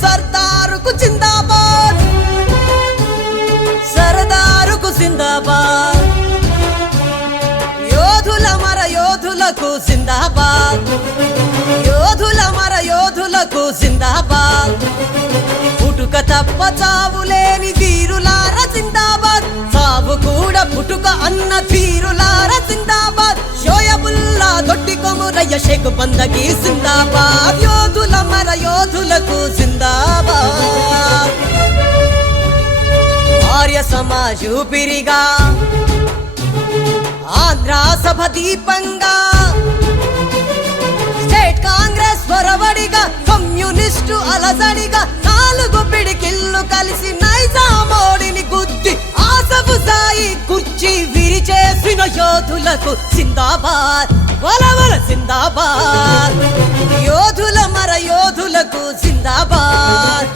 సర్దారుకు జిందాబాద్, సరదారుకు జిందాబాద్, యోధుల మర యోధులకు జిందాబాద్, యోధుల మర యోధులకు జిందాబాద్, పుట్టుక తప్ప చావు లేని వీరులార జిందాబాద్, సావు కూడా పుట్టుక అన్న తీరులార జిందాబాద్, షోయబుల్లా దొడ్డి కొమురయ్య షేక్ బందకి జిందాబాద్, యోధుల మర యోధులకు జిందాబాద్. ఆర్య సమాజ్ ఊపిరిగా, ఆంధ్ర సభ దీపంగా, స్టేట్ కాంగ్రెస్ పొరవడిగా, కమ్యూనిస్టు అలజడిగా, 4 పిడికిళ్ళు కలిసి నైజామోడిని గుద్ది ఆసపు సాయి కుర్చీ విరిచేసిన యోధులకు జిందాబాద్, వలవల జిందాబాద్, యోధుల మర యోధులకు జిందాబాద్.